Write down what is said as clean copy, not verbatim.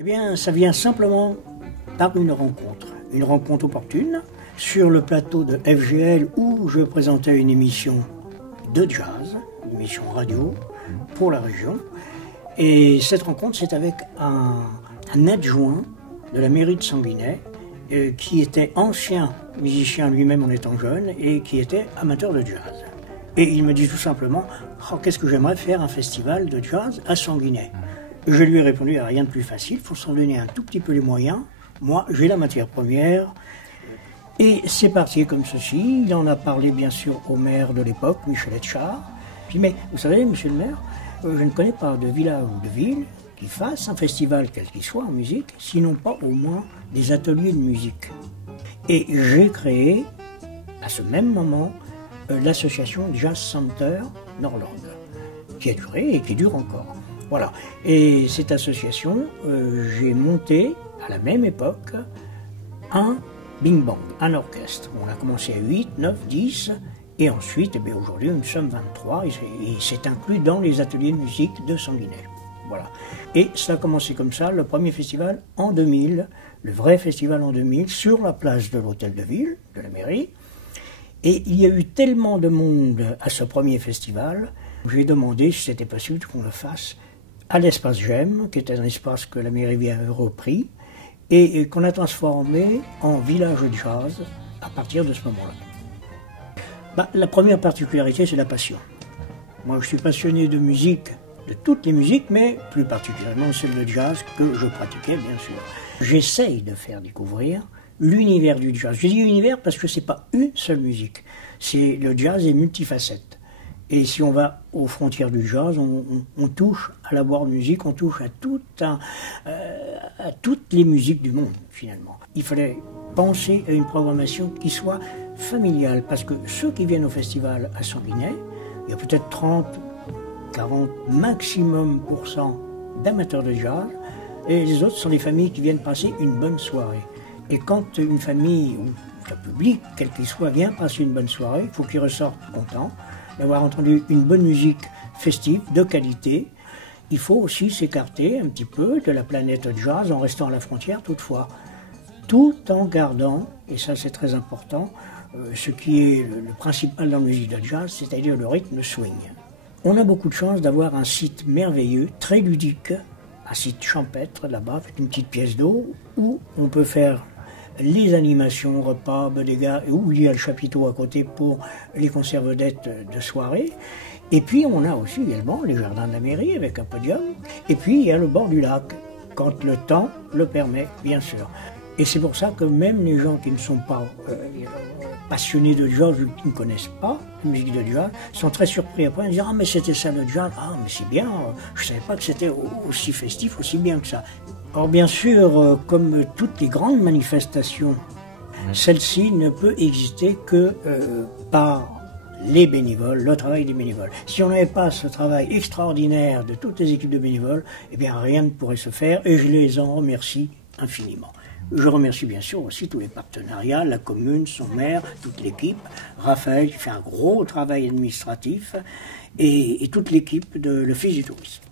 Eh bien, ça vient simplement par une rencontre opportune, sur le plateau de FGL où je présentais une émission de jazz, une émission radio pour la région. Et cette rencontre, c'est avec un adjoint de la mairie de Sanguinet, qui était ancien musicien lui-même en étant jeune et qui était amateur de jazz. Et il me dit tout simplement « Oh, qu'est-ce que j'aimerais faire un festival de jazz à Sanguinet ?» Je lui ai répondu « Rien de plus facile, il faut s'en donner un tout petit peu les moyens. Moi, j'ai la matière première. » Et c'est parti comme ceci. Il en a parlé bien sûr au maire de l'époque, Michel Etchard. Puis mais vous savez, monsieur le maire, je ne connais pas de village ou de ville qui fasse un festival, quel qu'il soit en musique, sinon pas au moins des ateliers de musique. Et j'ai créé, à ce même moment, l'association Jazz Center Norland, qui a duré et qui dure encore. Voilà. Et cette association, j'ai monté, à la même époque, un Bing Bang, un orchestre. On a commencé à 8, 9, 10, et ensuite, eh aujourd'hui, nous sommes 23, et c'est inclus dans les ateliers de musique de Sanguinet. Voilà. Et ça a commencé comme ça, le premier festival en 2000, le vrai festival en 2000, sur la place de l'hôtel de ville, de la mairie. Et il y a eu tellement de monde à ce premier festival, j'ai demandé si c'était possible qu'on le fasse à l'espace J'aime, qui était un espace que la mairie avait repris, et qu'on a transformé en village de jazz à partir de ce moment-là. La première particularité, c'est la passion. Moi, je suis passionné de musique, de toutes les musiques, mais plus particulièrement celle de jazz que je pratiquais, bien sûr. J'essaye de faire découvrir l'univers du jazz. Je dis univers parce que c'est pas une seule musique. Le jazz est multifacette. Et si on va aux frontières du jazz, on touche à la boîte de musique, on touche à toutes les musiques du monde, finalement. Il fallait penser à une programmation qui soit familiale, parce que ceux qui viennent au festival à Sanguinet, il y a peut-être 30, 40 maximum % d'amateurs de jazz, et les autres sont des familles qui viennent passer une bonne soirée. Et quand une famille ou le public, quel qu'il soit, vient passer une bonne soirée, il faut qu'il ressorte content d'avoir entendu une bonne musique festive, de qualité. Il faut aussi s'écarter un petit peu de la planète jazz en restant à la frontière toutefois, tout en gardant, et ça c'est très important, ce qui est le principal dans la musique de jazz, c'est-à-dire le rythme swing. On a beaucoup de chance d'avoir un site merveilleux, très ludique, un site champêtre là-bas, avec une petite pièce d'eau, où on peut faire les animations, repas, bodega, où il y a le chapiteau à côté pour les concerts vedettes de soirée. Et puis on a aussi également les jardins de la mairie avec un podium. Et puis il y a le bord du lac, quand le temps le permet, bien sûr. Et c'est pour ça que même les gens qui ne sont pas passionnés de jazz ou qui ne connaissent pas la musique de jazz sont très surpris après de dire « Ah mais c'était ça le jazz, ah mais c'est bien, je ne savais pas que c'était aussi festif, aussi bien que ça ». Or bien sûr, comme toutes les grandes manifestations, celle-ci ne peut exister que par les bénévoles, le travail des bénévoles. Si on n'avait pas ce travail extraordinaire de toutes les équipes de bénévoles, eh bien rien ne pourrait se faire et je les en remercie infiniment. Je remercie bien sûr aussi tous les partenariats, la commune, son maire, toute l'équipe, Raphaël qui fait un gros travail administratif et toute l'équipe de l'Office du tourisme.